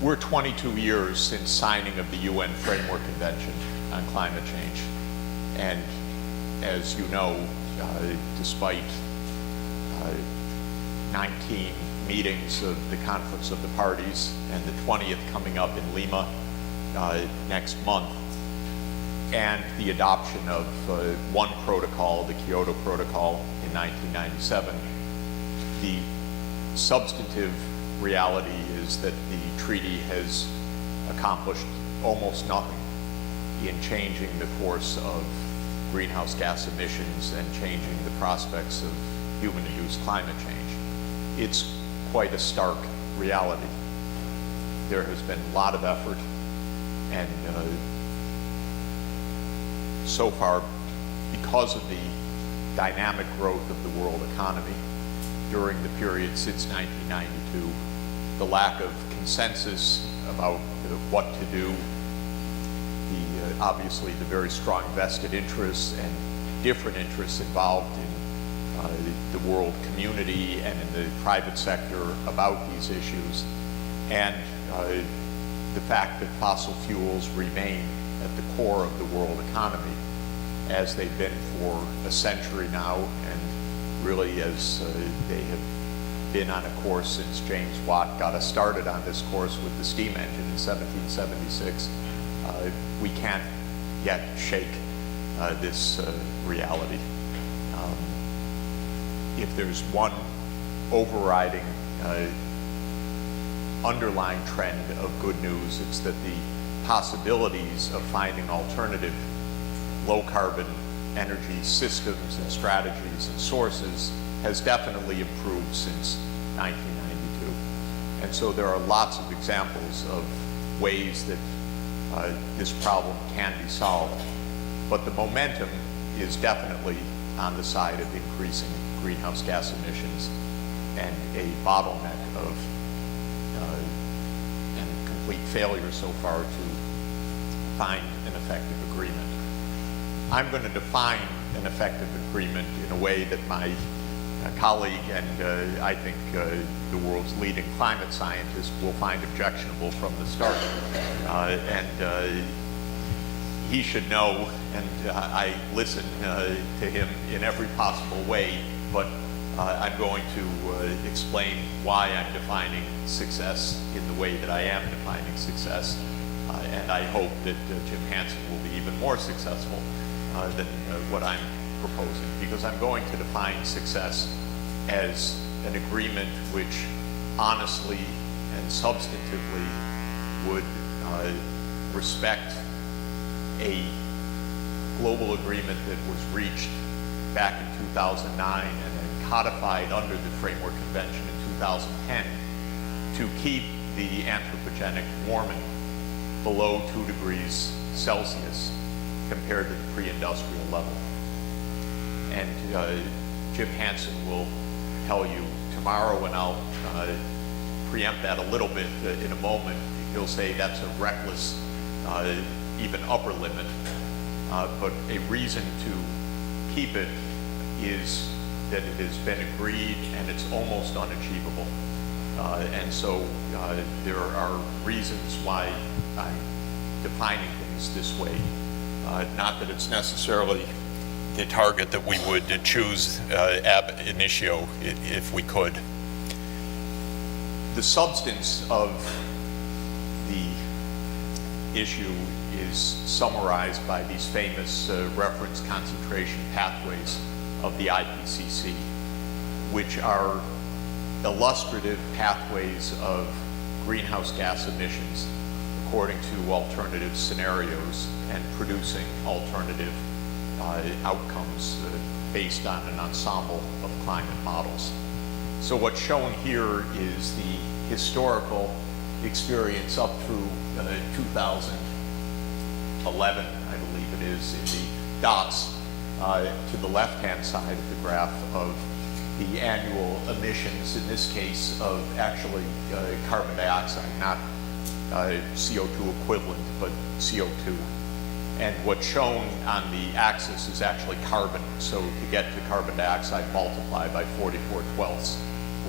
We're 22 years since signing of the UN Framework Convention on Climate Change. And as you know, despite 19 meetings of the Conference of the Parties and the 20th coming up in Lima next month, and the adoption of one protocol, the Kyoto Protocol, in 1997, the substantive reality is that the treaty has accomplished almost nothing in changing the course of greenhouse gas emissions and changing the prospects of human-induced climate change. It's quite a stark reality. There has been a lot of effort, and so far, because of the dynamic growth of the world economy during the period since 1992, the lack of consensus about what to do, obviously the very strong vested interests and different interests involved in the world community and in the private sector about these issues, and the fact that fossil fuels remain at the core of the world economy as they've been for a century now, and really as they have been on a course since James Watt got us started on this course with the steam engine in 1776. We can't yet shake this reality. If there's one overriding underlying trend of good news, it's that the possibilities of finding alternative low-carbon energy systems and strategies and sources has definitely improved since 1992. And so there are lots of examples of ways that this problem can be solved. But the momentum is definitely on the side of increasing greenhouse gas emissions, and a bottleneck of and complete failure so far to find an effective agreement. I'm going to define an effective agreement in a way that my colleague and I think the world's leading climate scientist will find objectionable from the start. He should know, and I listen to him in every possible way, but I'm going to explain why I'm defining success in the way that I am defining success. And I hope that Jim Hansen will be even more successful than what I'm proposing, because I'm going to define success as an agreement which honestly and substantively would respect a global agreement that was reached back in 2009 and then codified under the Framework Convention in 2010 to keep the anthropogenic warming below 2 degrees Celsius compared to the pre-industrial level. And Jim Hansen will tell you tomorrow, and I'll preempt that a little bit in a moment. He'll say that's a reckless, even upper limit, but a reason to keep it is that it has been agreed and it's almost unachievable. And so there are reasons why I'm defining things this way. Not that it's necessarily the target that we would choose ab initio if we could. The substance of the issue is summarized by these famous reference concentration pathways of the IPCC, which are illustrative pathways of greenhouse gas emissions according to alternative scenarios and producing alternative outcomes based on an ensemble of climate models. So what's shown here is the historical experience up through 2011, I believe it is, in the dots to the left-hand side of the graph of the annual emissions, in this case of actually carbon dioxide, not CO2 equivalent, but CO2. And what's shown on the axis is actually carbon. So to get to carbon dioxide, multiply by 44/12,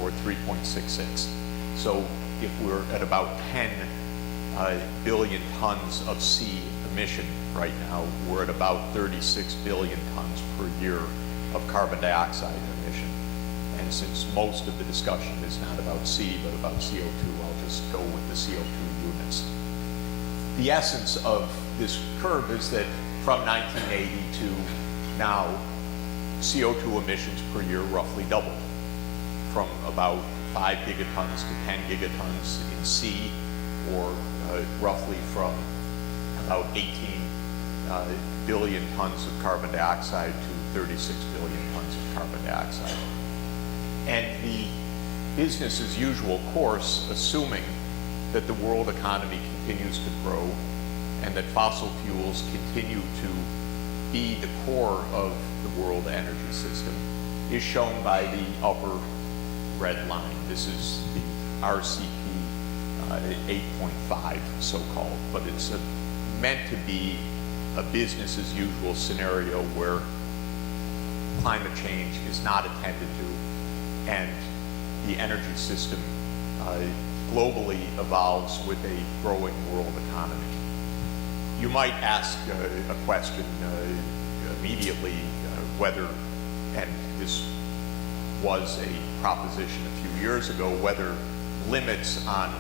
or 3.66. So if we're at about 10 billion tons of C emission right now, we're at about 36 billion tons per year of carbon dioxide emission. And since most of the discussion is not about C, but about CO2, I'll just go with the CO2 units. The essence of this curve is that from 1980 to now, CO2 emissions per year roughly doubled from about 5 gigatons to 10 gigatons in C, or roughly from about 18 billion tons of carbon dioxide to 36 billion tons of carbon dioxide. And the business as usual course, assuming that the world economy continues to grow and that fossil fuels continue to be the core of the world energy system, is shown by the upper red line. This is the RCP 8.5, so-called, but it's meant to be a business as usual scenario where climate change is not attended to and the energy system globally evolves with a growing world economy. You might ask a question immediately whether, and this was a proposition a few years ago, whether limits on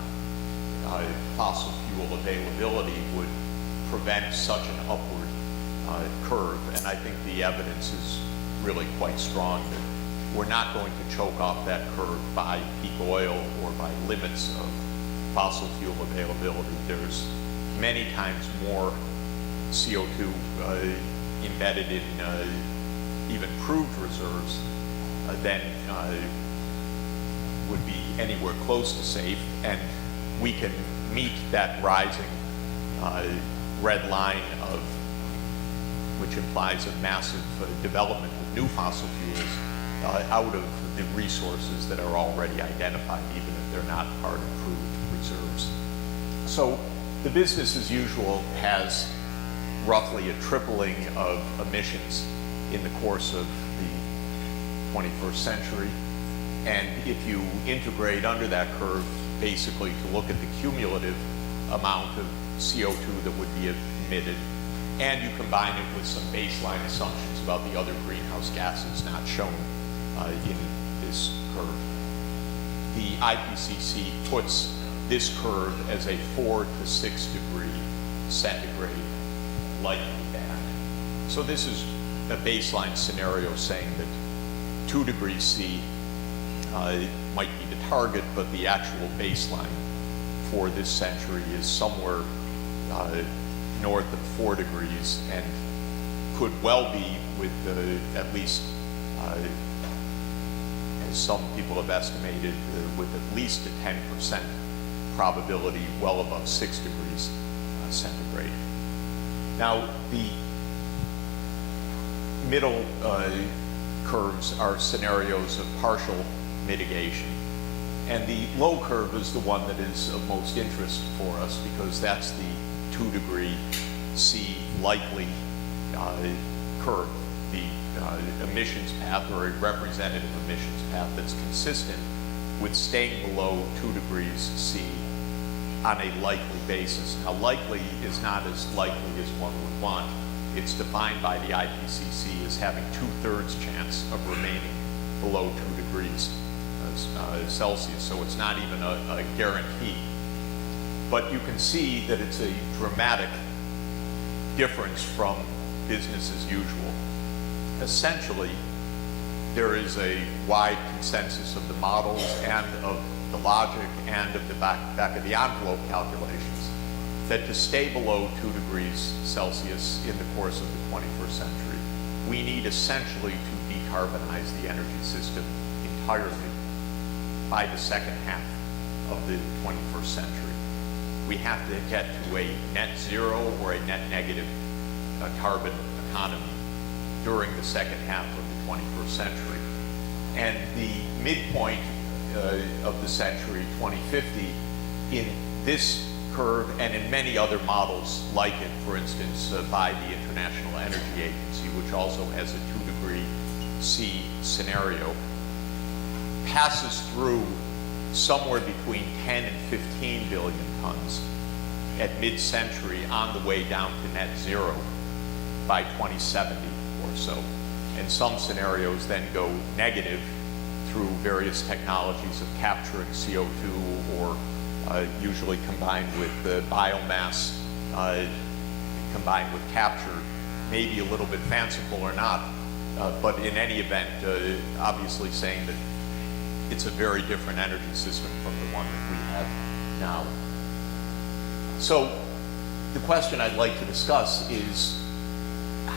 fossil fuel availability would prevent such an upward curve. And I think the evidence is really quite strong that we're not going to choke off that curve by peak oil or by limits of fossil fuel availability. There's many times more CO2 embedded in even proved reserves than would be anywhere close to safe, and we can meet that rising red line of, which implies a massive development of new fossil fuels out of the resources that are already identified, even if they're not part of proved reserves. So the business as usual has roughly a tripling of emissions in the course of the 21st century. And if you integrate under that curve, basically to look at the cumulative amount of CO2 that would be emitted, and you combine it with some baseline assumptions about the other greenhouse gases not shown in this curve, the IPCC puts this curve as a 4 to 6 degree centigrade likely band. So this is a baseline scenario saying that 2 degrees C might be the target, but the actual baseline for this century is somewhere north of 4 degrees, and could well be with at least, as some people have estimated, with at least a 10% probability well above 6 degrees centigrade. Now, the middle curves are scenarios of partial mitigation. And the low curve is the one that is of most interest for us, because that's the 2 degree C likely curve, the emissions path, or a representative emissions path that's consistent with staying below 2 degrees C on a likely basis. Now, likely is not as likely as one would want. It's defined by the IPCC as having 2/3 chance of remaining below 2 degrees Celsius, so it's not even a guarantee. But you can see that it's a dramatic difference from business as usual. Essentially, there is a wide consensus of the models and of the logic and of the back of the envelope calculations that to stay below 2 degrees Celsius in the course of the 21st century, we need essentially to decarbonize the energy system entirely by the second half of the 21st century. We have to get to a net zero or a net negative carbon economy during the second half of the 21st century. And the midpoint of the century, 2050, in this curve and in many other models like it, for instance, by the International Energy Agency, which also has a 2 degree C scenario, passes through somewhere between 10 and 15 billion tons at mid-century on the way down to net zero by 2070 or so. And some scenarios then go negative through various technologies of capturing CO2 or usually combined with biomass, combined with capture, maybe a little bit fanciful or not, but in any event, obviously saying that it's a very different energy system from the one that we have now. So the question I'd like to discuss is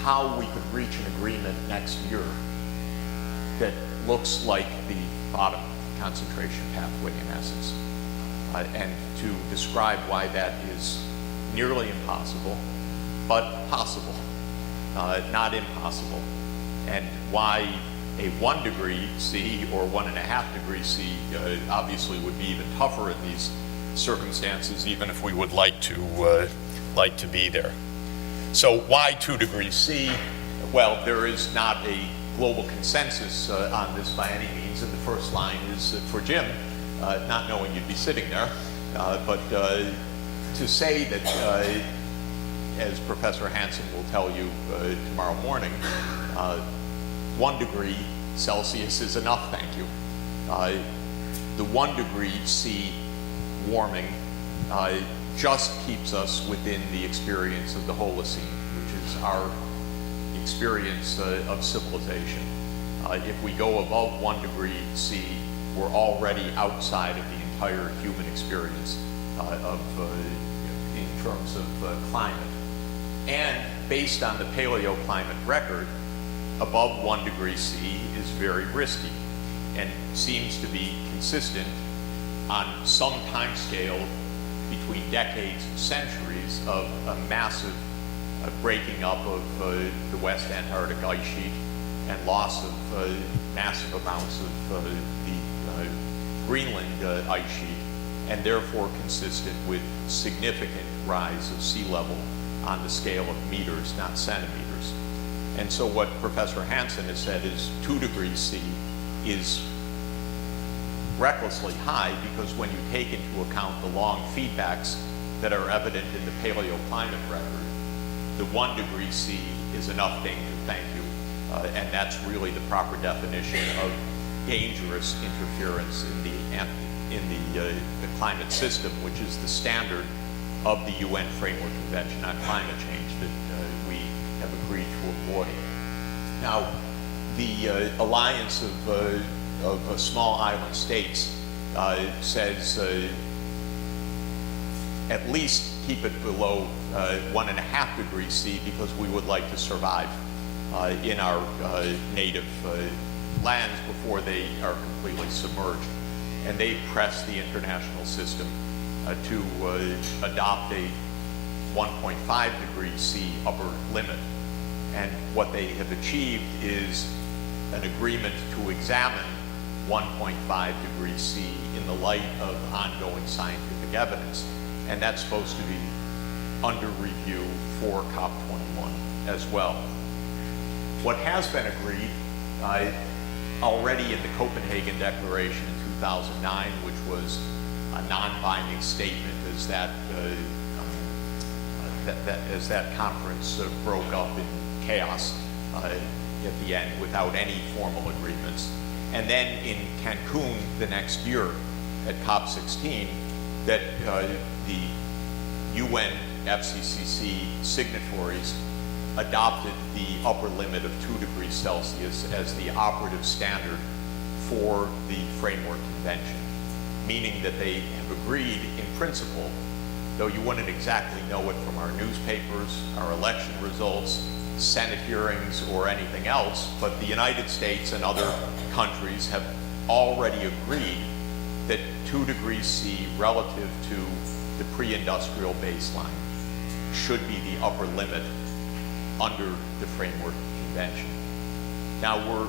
how we could reach an agreement next year that looks like the bottom concentration pathway in essence, and to describe why that is nearly impossible, but possible, not impossible, and why a 1 degree C or 1.5 degree C obviously would be even tougher in these circumstances, even if we would like to be there. So why 2 degrees C? Well, there is not a global consensus on this by any means, and the first line is for Jim, not knowing you'd be sitting there, but to say that, as Professor Hansen will tell you tomorrow morning, 1 degree Celsius is enough, thank you. The 1 degree C warming just keeps us within the experience of the Holocene, which is our experience of civilization. If we go above 1 degree C, we're already outside of the entire human experience in terms of climate. And based on the paleoclimate record, above 1 degree C is very risky and seems to be consistent on some time scale between decades and centuries of a massive breaking up of the West Antarctic ice sheet and loss of massive amounts of the Greenland ice sheet, and therefore consistent with significant rise of sea level on the scale of meters, not centimeters. And so what Professor Hansen has said is 2 degrees C is recklessly high, because when you take into account the long feedbacks that are evident in the paleoclimate record, the 1 degree C is enough danger, thank you. And that's really the proper definition of dangerous interference in the climate system, which is the standard of the UN Framework Convention on Climate Change that we have agreed to avoid. Now, the Alliance of Small Island States says at least keep it below 1.5 degrees C, because we would like to survive in our native lands before they are completely submerged. And they press the international system to adopt a 1.5 degrees C upper limit. And what they have achieved is an agreement to examine 1.5 degrees C in the light of ongoing scientific evidence. And that's supposed to be under review for COP21 as well. What has been agreed already in the Copenhagen Declaration in 2009, which was a non-binding statement as that conference broke up in chaos at the end without any formal agreements. And then in Cancun the next year at COP16, that the UN FCCC signatories adopted the upper limit of 2 degrees Celsius as the operative standard for the Framework Convention, meaning that they have agreed in principle, though you wouldn't exactly know it from our newspapers, our election results, Senate hearings, or anything else, but the United States and other countries have already agreed that 2 degrees C relative to the pre-industrial baseline should be the upper limit under the Framework Convention. Now we're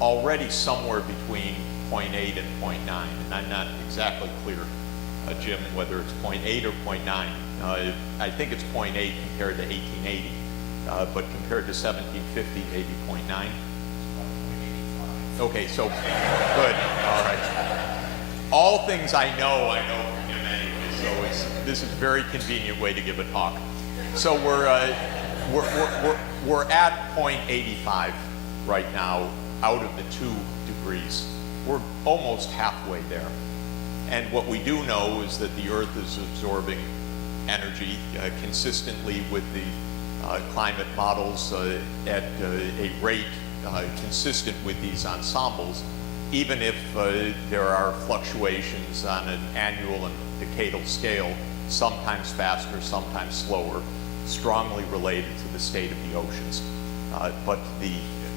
already somewhere between 0.8 and 0.9, and I'm not exactly clear, Jim, whether it's 0.8 or 0.9. I think it's 0.8 compared to 1880, but compared to 1750, maybe 0.9. Okay, so, good, all right. All things I know from him anyway, so this is a very convenient way to give a talk. So we're at 0.85 right now out of the 2 degrees. We're almost halfway there. And what we do know is that the Earth is absorbing energy consistently with the climate models at a rate consistent with these ensembles, even if there are fluctuations on an annual and decadal scale, sometimes faster, sometimes slower, strongly related to the state of the oceans. But the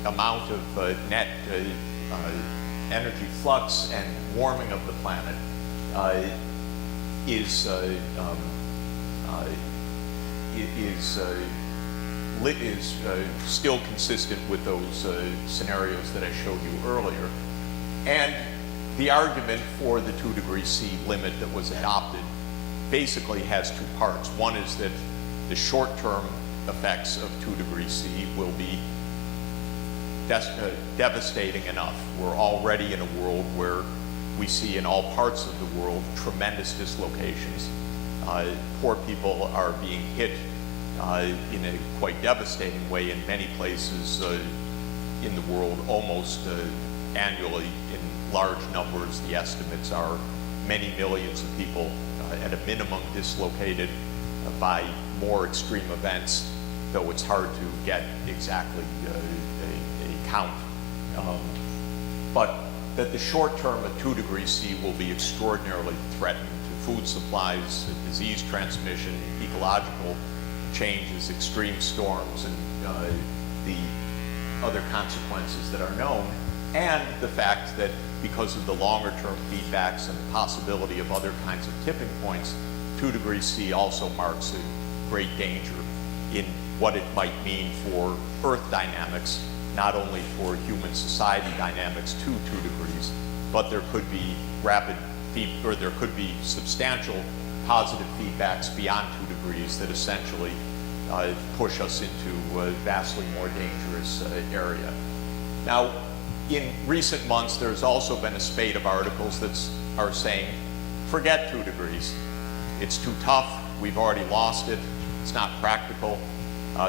amount of net energy flux and warming of the planet is still consistent with those scenarios that I showed you earlier. And the argument for the 2 degrees C limit that was adopted basically has 2 parts. One is that the short-term effects of 2 degrees C will be devastating enough. We're already in a world where we see in all parts of the world tremendous dislocations. Poor people are being hit in a quite devastating way in many places in the world, almost annually in large numbers. The estimates are many millions of people at a minimum dislocated by more extreme events, though it's hard to get exactly a count. But that the short term of 2 degrees C will be extraordinarily threatening to food supplies, disease transmission, ecological changes, extreme storms, and the other consequences that are known, and the fact that because of the longer term feedbacks and the possibility of other kinds of tipping points, 2 degrees C also marks a great danger in what it might mean for Earth dynamics, not only for human society dynamics to 2 degrees, but there could be there could be substantial positive feedbacks beyond 2 degrees that essentially push us into a vastly more dangerous area. Now, in recent months, there's also been a spate of articles that are saying, forget 2 degrees. It's too tough. We've already lost it. It's not practical.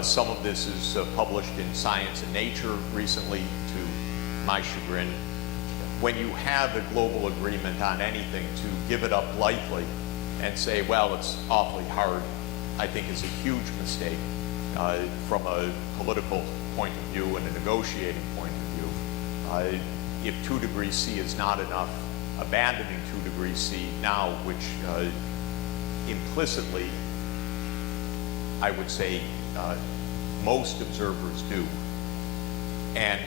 Some of this is published in Science and Nature recently, to my chagrin. When you have a global agreement on anything, to give it up lightly and say, well, it's awfully hard, I think is a huge mistake from a political point of view and a negotiating point of view. If 2 degrees C is not enough, abandoning 2 degrees C now, which implicitly, I would say, most observers do, and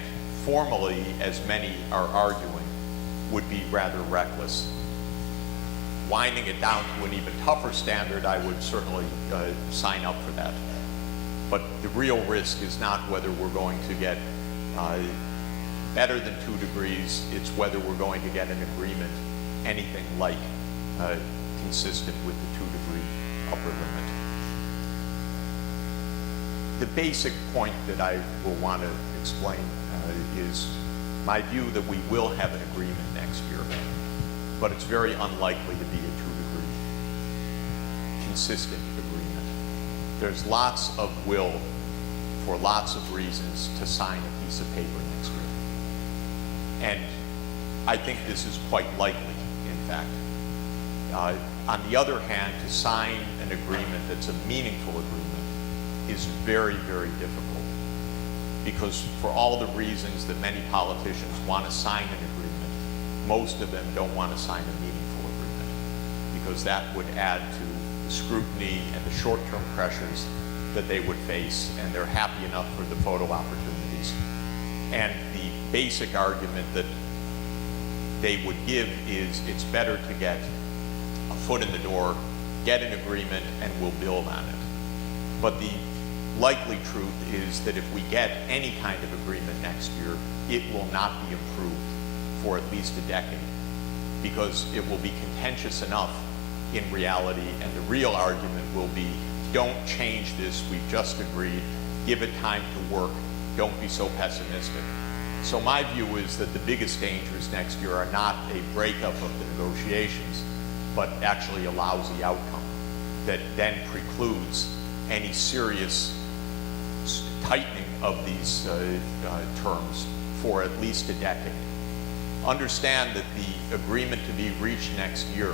formally, as many are arguing, would be rather reckless. Winding it down to an even tougher standard, I would certainly sign up for that. But the real risk is not whether we're going to get better than 2 degrees, it's whether we're going to get an agreement anything like consistent with the 2 degree upper limit. The basic point that I will want to explain is my view that we will have an agreement next year, but it's very unlikely to be a 2 degree consistent agreement. There's lots of will for lots of reasons to sign a piece of paper next year. And I think this is quite likely, in fact. On the other hand, to sign an agreement that's a meaningful agreement is very, very difficult, because for all the reasons that many politicians want to sign an agreement, most of them don't want to sign a meaningful agreement, because that would add to the scrutiny and the short-term pressures that they would face, and they're happy enough for the photo opportunities. And the basic argument that they would give is it's better to get a foot in the door, get an agreement, and we'll build on it. But the likely truth is that if we get any kind of agreement next year, it will not be improved for at least a decade, because it will be contentious enough in reality, and the real argument will be, don't change this, we've just agreed, give it time to work, don't be so pessimistic. So my view is that the biggest dangers next year are not a breakup of the negotiations, but actually a lousy outcome that then precludes any serious tightening of these terms for at least a decade. Understand that the agreement to be reached next year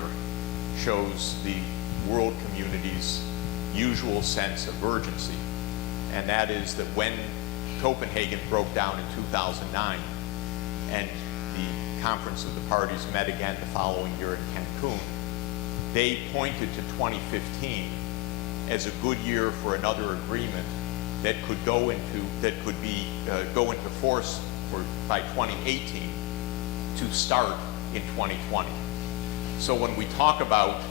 shows the world community's usual sense of urgency, and that is that when Copenhagen broke down in 2009 and the Conference of the Parties met again the following year in Cancun, they pointed to 2015 as a good year for another agreement that could go into force by 2018 to start in 2020. So when we talk about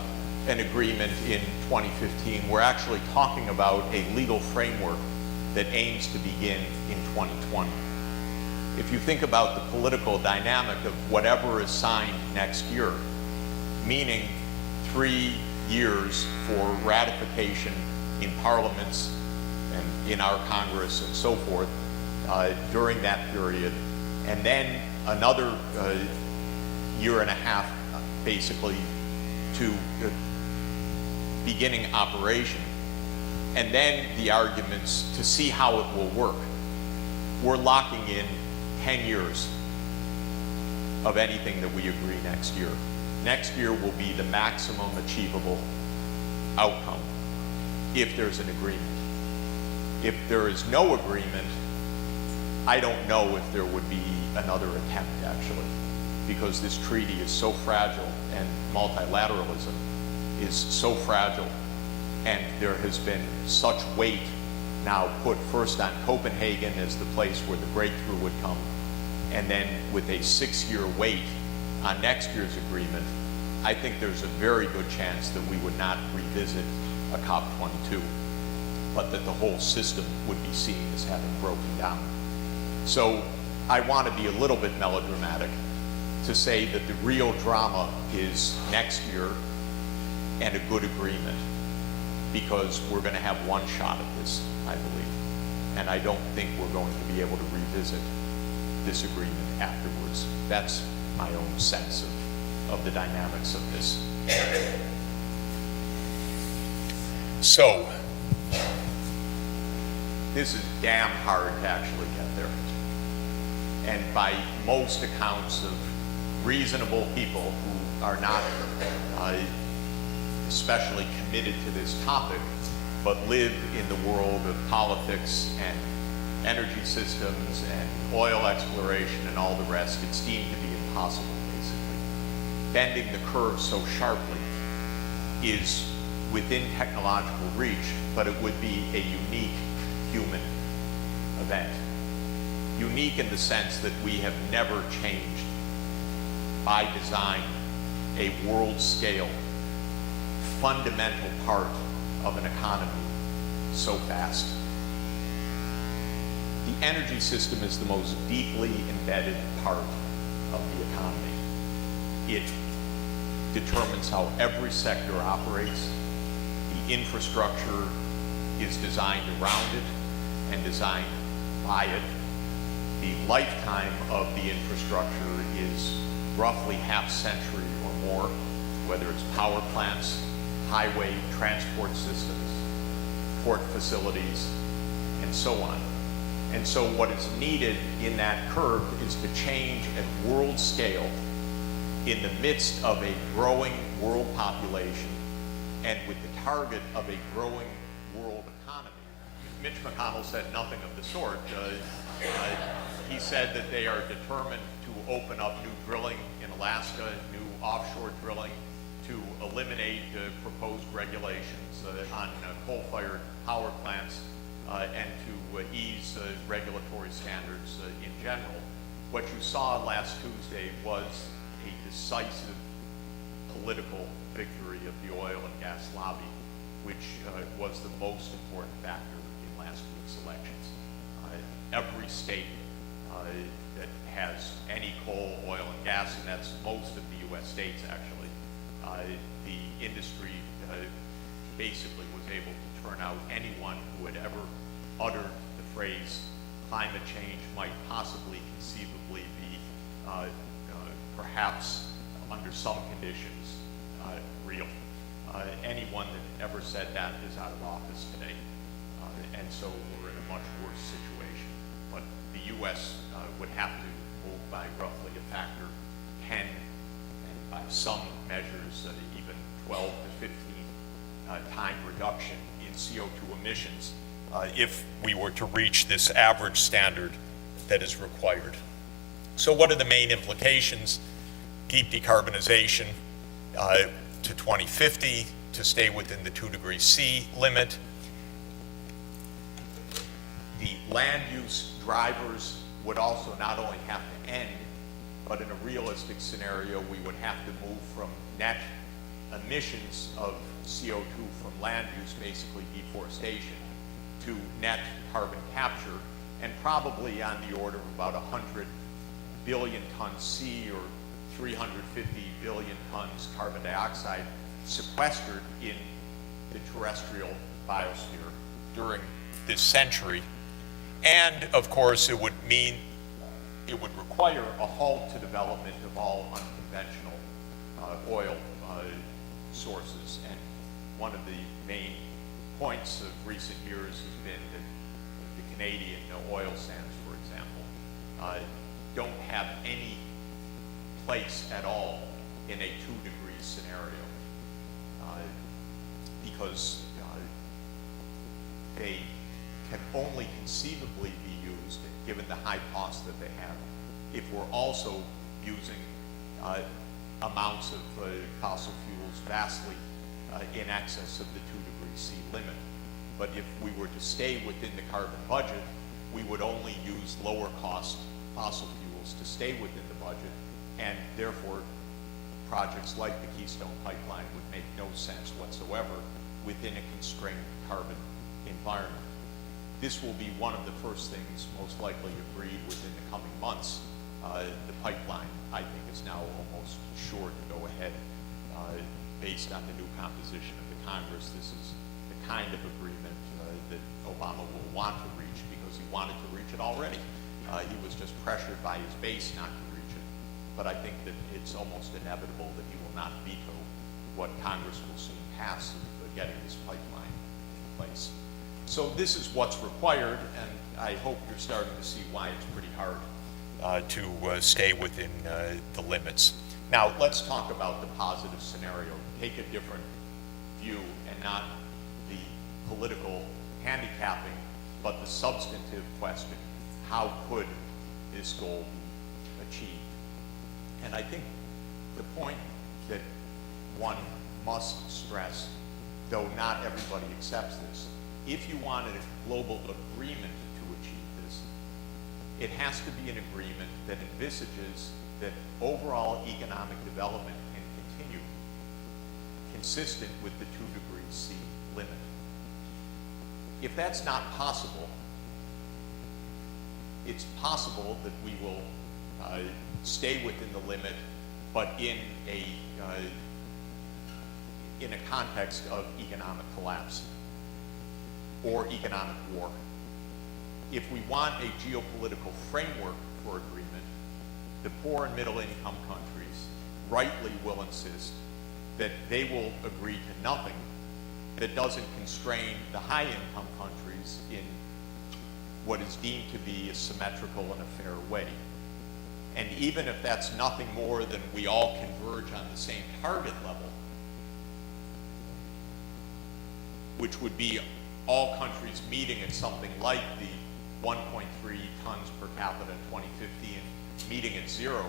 an agreement in 2015, we're actually talking about a legal framework that aims to begin in 2020. If you think about the political dynamic of whatever is signed next year, meaning 3 years for ratification in parliaments and in our Congress and so forth during that period, and then another year and a half basically to beginning operation, and then the arguments to see how it will work. We're locking in 10 years of anything that we agree next year. Next year will be the maximum achievable outcome if there's an agreement. If there is no agreement, I don't know if there would be another attempt, actually, because this treaty is so fragile and multilateralism is so fragile, and there has been such weight now put first on Copenhagen as the place where the breakthrough would come, and then with a 6-year wait on next year's agreement, I think there's a very good chance that we would not revisit a COP22, but that the whole system would be seen as having broken down. So I want to be a little bit melodramatic to say that the real drama is next year and a good agreement, because we're going to have one shot at this, I believe. And I don't think we're going to be able to revisit this agreement afterwards. That's my own sense of the dynamics of this. So, this is damn hard to actually get there. And by most accounts of reasonable people who are not especially committed to this topic, but live in the world of politics and energy systems and oil exploration and all the rest, it's deemed to be impossible, basically. Bending the curve so sharply is within technological reach, but it would be a unique human event. Unique in the sense that we have never changed by design a world scale fundamental part of an economy so fast. The energy system is the most deeply embedded part of the economy. It determines how every sector operates. The infrastructure is designed around it and designed by it. The lifetime of the infrastructure is roughly half century or more, whether it's power plants, highway transport systems, port facilities, and so on. And so what is needed in that curve is to change at world scale in the midst of a growing world population and with the target of a growing world economy. Mitch McConnell said nothing of the sort. He said that they are determined to open up new drilling in Alaska, new offshore drilling, to eliminate proposed regulations on coal-fired power plants and to ease regulatory standards in general. What you saw last Tuesday was a decisive political victory of the oil and gas lobby, which was the most important factor in last week's elections. Every state that has any coal, oil, and gas, and that's most of the U.S. states actually, the industry basically was able to turn out anyone who had ever uttered the phrase climate change might possibly conceivably be perhaps under some conditions real. Anyone that ever said that is out of office today. And so we're in a much worse situation. But the U.S. Would have to move by roughly a factor 10, and by some measures even 12 to 15 time reduction in CO2 emissions if we were to reach this average standard that is required. So what are the main implications? Deep decarbonization to 2050 to stay within the 2 degrees C limit. The land use drivers would also not only have to end, but in a realistic scenario, we would have to move from net emissions of CO2 from land use, basically deforestation, to net carbon capture, and probably on the order of about 100 billion tons C or 350 billion tons carbon dioxide sequestered in the terrestrial biosphere during this century. And of course, it would mean it would require a halt to development of all unconventional oil sources. And one of the main points of recent years has been that the Canadian oil sands, for example, don't have any place at all in a 2-degree scenario because they can only conceivably be used, given the high cost that they have, if we're also using amounts of fossil fuels vastly in excess of the 2 degrees C limit. But if we were to stay within the carbon budget, we would only use lower cost fossil fuels to stay within the budget, and therefore projects like the Keystone Pipeline would make no sense whatsoever within a constrained carbon environment. This will be one of the first things most likely agreed within the coming months. The pipeline, I think, is now almost sure to go ahead based on the new composition of the Congress. This is the kind of agreement that Obama will want to reach because he wanted to reach it already. He was just pressured by his base not to reach it. But I think that it's almost inevitable that he will not veto what Congress will soon pass of getting this pipeline in place. So this is what's required, and I hope you're starting to see why it's pretty hard to stay within the limits. Now, let's talk about the positive scenario. Take a different view, and not the political handicapping, but the substantive question: how could this goal be achieved? And I think the point that one must stress, though not everybody accepts this, if you wanted a global agreement to achieve this, it has to be an agreement that envisages that overall economic development can continue consistent with the 2 degrees C limit. If that's not possible, it's possible that we will stay within the limit, but in a context of economic collapse or economic war. If we want a geopolitical framework for agreement, the poor and middle income countries rightly will insist that they will agree to nothing that doesn't constrain the high income countries in what is deemed to be a symmetrical and a fair way. And even if that's nothing more than we all converge on the same target level, which would be all countries meeting at something like the 1.3 tons per capita in 2050 and meeting at 0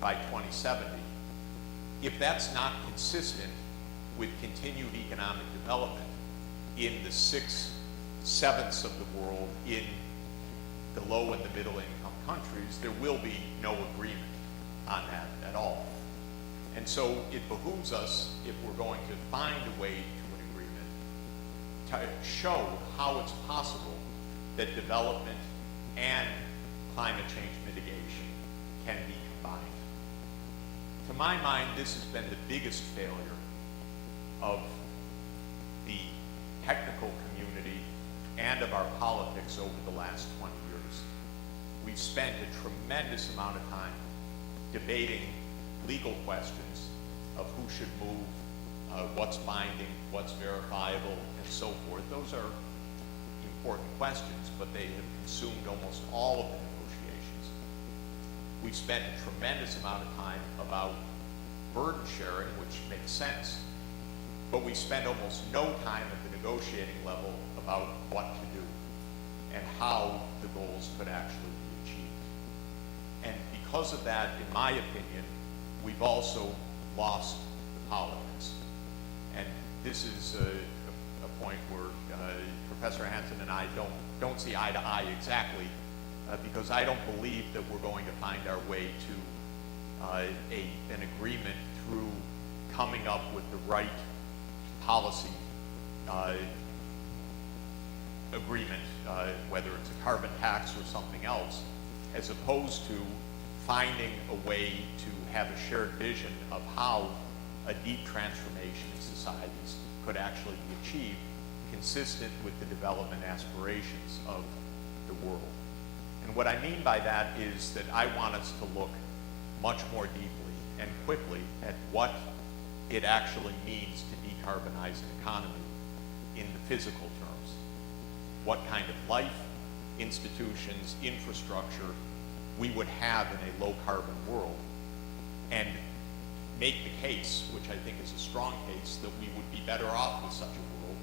by 2070, if that's not consistent with continued economic development in the 6/7 of the world in the low and the middle income countries, there will be no agreement on that at all. And so it behooves us, if we're going to find a way to an agreement, to show how it's possible that development and climate change mitigation can be combined. To my mind, this has been the biggest failure of the technical community and of our politics over the last 20 years. we've spent a tremendous amount of time debating legal questions of who should move, what's binding, what's verifiable, and so forth. Those are important questions, but they have consumed almost all of the negotiations. We've spent a tremendous amount of time about burden sharing, which makes sense, but we spend almost no time at the negotiating level about what to do and how the goals could actually be achieved. And because of that, in my opinion, we've also lost the politics. And this is a point where Professor Hansen and I don't see eye to eye exactly, because I don't believe that we're going to find our way to an agreement through coming up with the right policy agreement, whether it's a carbon tax or something else, as opposed to finding a way to have a shared vision of how a deep transformation in societies could actually be achieved, consistent with the development aspirations of the world. And what I mean by that is that I want us to look much more deeply and quickly at what it actually means to decarbonize an economy in the physical terms. What kind of life, institutions, infrastructure we would have in a low carbon world, and make the case, which I think is a strong case, that we would be better off with such a world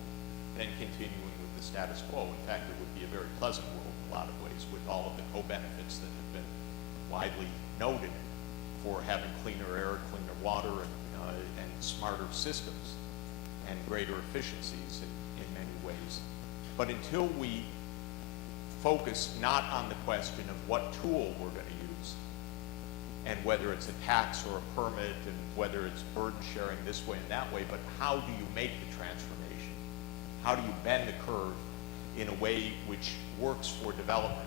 than continuing with the status quo. In fact, it would be a very pleasant world in a lot of ways, with all of the co-benefits that have been widely noted for having cleaner air, cleaner water, and smarter systems and greater efficiencies in many ways. But until we focus not on the question of what tool we're going to use, and whether it's a tax or a permit, and whether it's burden sharing this way and that way, but how do you make the transformation? How do you bend the curve in a way which works for development?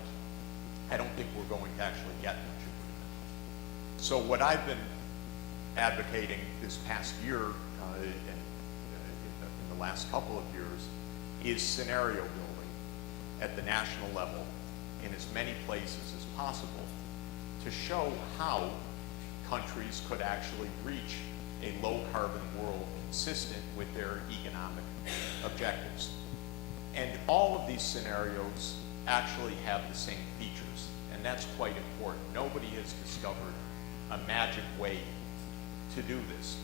I don't think we're going to actually get much agreement. So what I've been advocating this past year, and in the last couple of years, is scenario building at the national level in as many places as possible to show how countries could actually reach a low carbon world consistent with their economic objectives. And all of these scenarios actually have the same features, and that's quite important. Nobody has discovered a magic way to do this.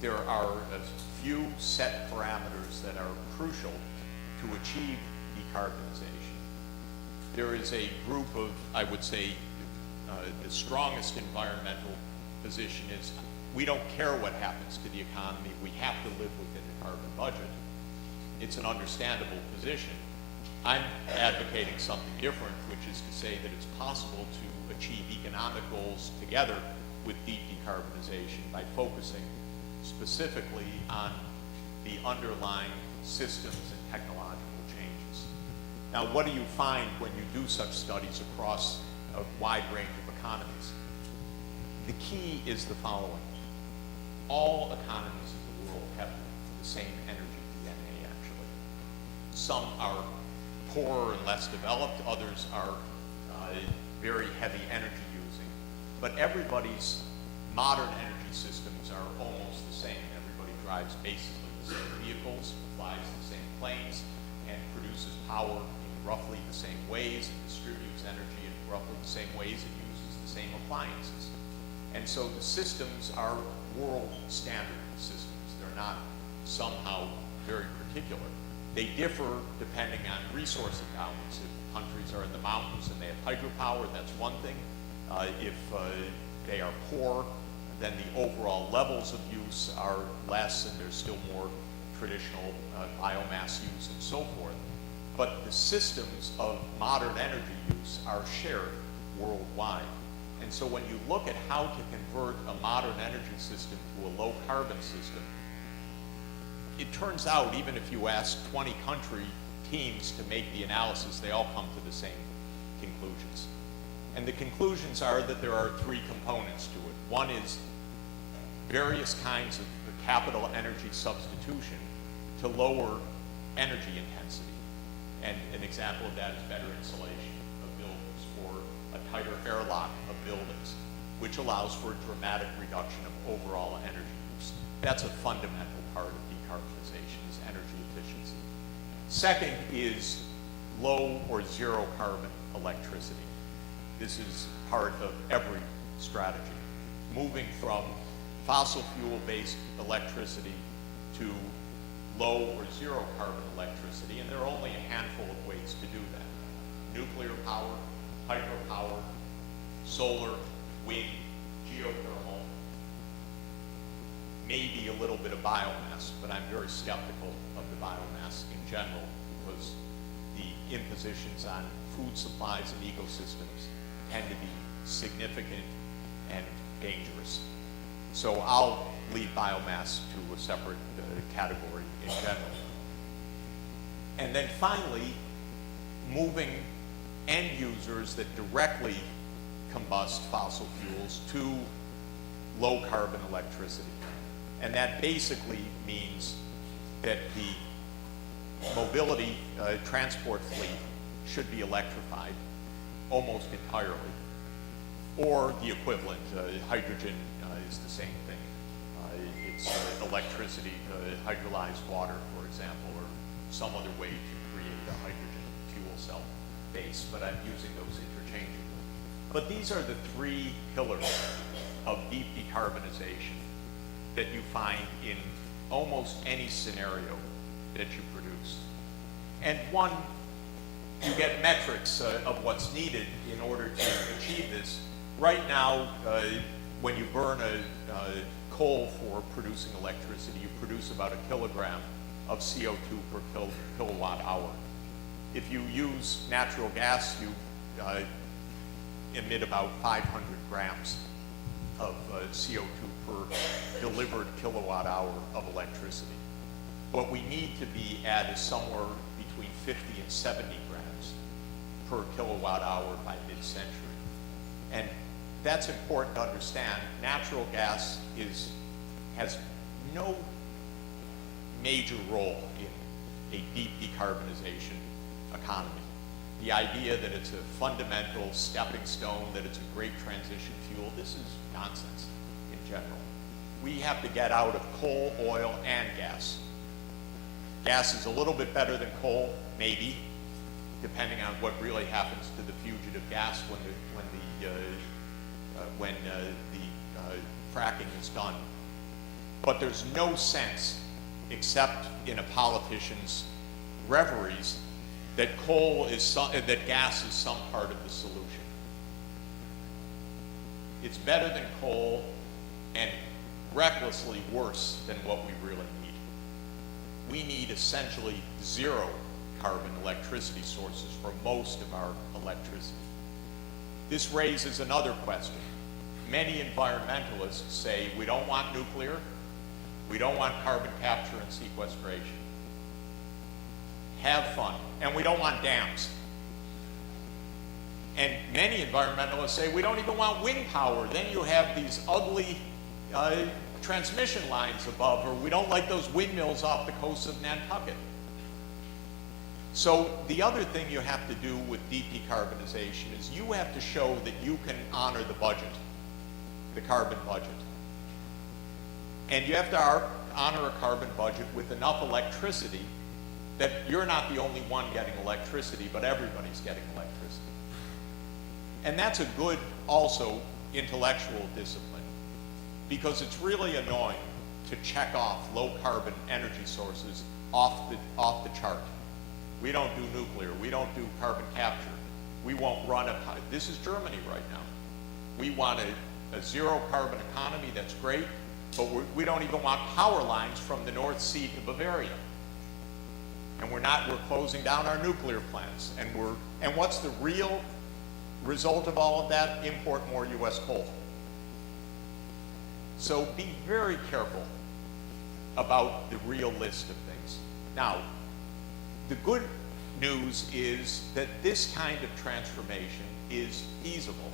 There are a few set parameters that are crucial to achieve decarbonization. There is a group of, I would say, the strongest environmental position is we don't care what happens to the economy, we have to live within the carbon budget. It's an understandable position. I'm advocating something different, which is to say that it's possible to achieve economic goals together with deep decarbonization by focusing specifically on the underlying systems and technological changes. Now, what do you find when you do such studies across a wide range of economies? The key is the following. All economies in the world have the same energy DNA, actually. Some are poorer and less developed, others are very heavy energy using, but everybody's modern energy systems are almost the same. Everybody drives basically the same vehicles, flies the same planes, and produces power in roughly the same ways, and distributes energy in roughly the same ways, and uses the same appliances. And so the systems are world standard systems. They're not somehow very particular. They differ depending on resource endowments. If countries are in the mountains and they have hydropower, that's one thing. If they are poor, then the overall levels of use are less, and there's still more traditional biomass use and so forth. But the systems of modern energy use are shared worldwide. And so when you look at how to convert a modern energy system to a low carbon system, it turns out, even if you ask 20 country teams to make the analysis, they all come to the same conclusions. And the conclusions are that there are three components to it. One is various kinds of capital energy substitution to lower energy intensity. And an example of that is better insulation of buildings, or tighter airlock of buildings, which allows for a dramatic reduction of overall energy use. That's a fundamental part of decarbonization, is energy efficiency. Second is low or zero carbon electricity. This is part of every strategy. Moving from fossil fuel-based electricity to low or zero carbon electricity, and there are only a handful of ways to do that. Nuclear power, hydropower, solar, wind, geothermal, maybe a little bit of biomass, but I'm very skeptical of the biomass in general because the impositions on food supplies and ecosystems tend to be significant and dangerous. So I'll leave biomass to a separate category in general. And then finally, moving end users that directly combust fossil fuels to low carbon electricity. And that basically means that the mobility transport fleet should be electrified almost entirely, or the equivalent. Hydrogen is the same thing. It's electricity, hydrolyzed water, for example, or some other way to create a hydrogen fuel cell base, but I'm using those interchangeably. But these are the three pillars of deep decarbonization that you find in almost any scenario that you produce. And one, you get metrics of what's needed in order to achieve this. Right now, when you burn a coal for producing electricity, you produce about a kilogram of CO2 per kilowatt hour. If you use natural gas, you emit about 500 grams of CO2 per delivered kilowatt hour of electricity. What we need to be at is somewhere between 50 and 70 grams per kilowatt hour by mid-century. And that's important to understand. Natural gas has no major role in a deep decarbonization economy. The idea that it's a fundamental stepping stone, that it's a great transition fuel, this is nonsense in general. We have to get out of coal, oil, and gas. Gas is a little bit better than coal, maybe, depending on what really happens to the fugitive gas when the fracking is done. But there's no sense, except in a politician's reveries, that that gas is some part of the solution. It's better than coal and recklessly worse than what we really need. We need essentially zero carbon electricity sources for most of our electricity. This raises another question. Many environmentalists say we don't want nuclear, we don't want carbon capture and sequestration. Have fun. And we don't want dams. And many environmentalists say we don't even want wind power. Then you have these ugly transmission lines above, or we don't like those windmills off the coast of Nantucket. So the other thing you have to do with deep decarbonization is you have to show that you can honor the budget, the carbon budget. And you have to honor a carbon budget with enough electricity that you're not the only one getting electricity, but everybody's getting electricity. And that's a good, also, intellectual discipline, because it's really annoying to check off low carbon energy sources off the chart. We don't do nuclear, we don't do carbon capture, we won't run this is Germany right now. We want a zero carbon economy, that's great, but we don't even want power lines from the North Sea to Bavaria. And we're closing down our nuclear plants. And what's the real result of all of that? Import more US coal. So be very careful about the real list of things. Now, the good news is that this kind of transformation is feasible.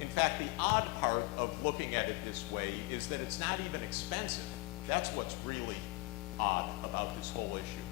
In fact, the odd part of looking at it this way is that it's not even expensive. That's what's really odd about this whole issue.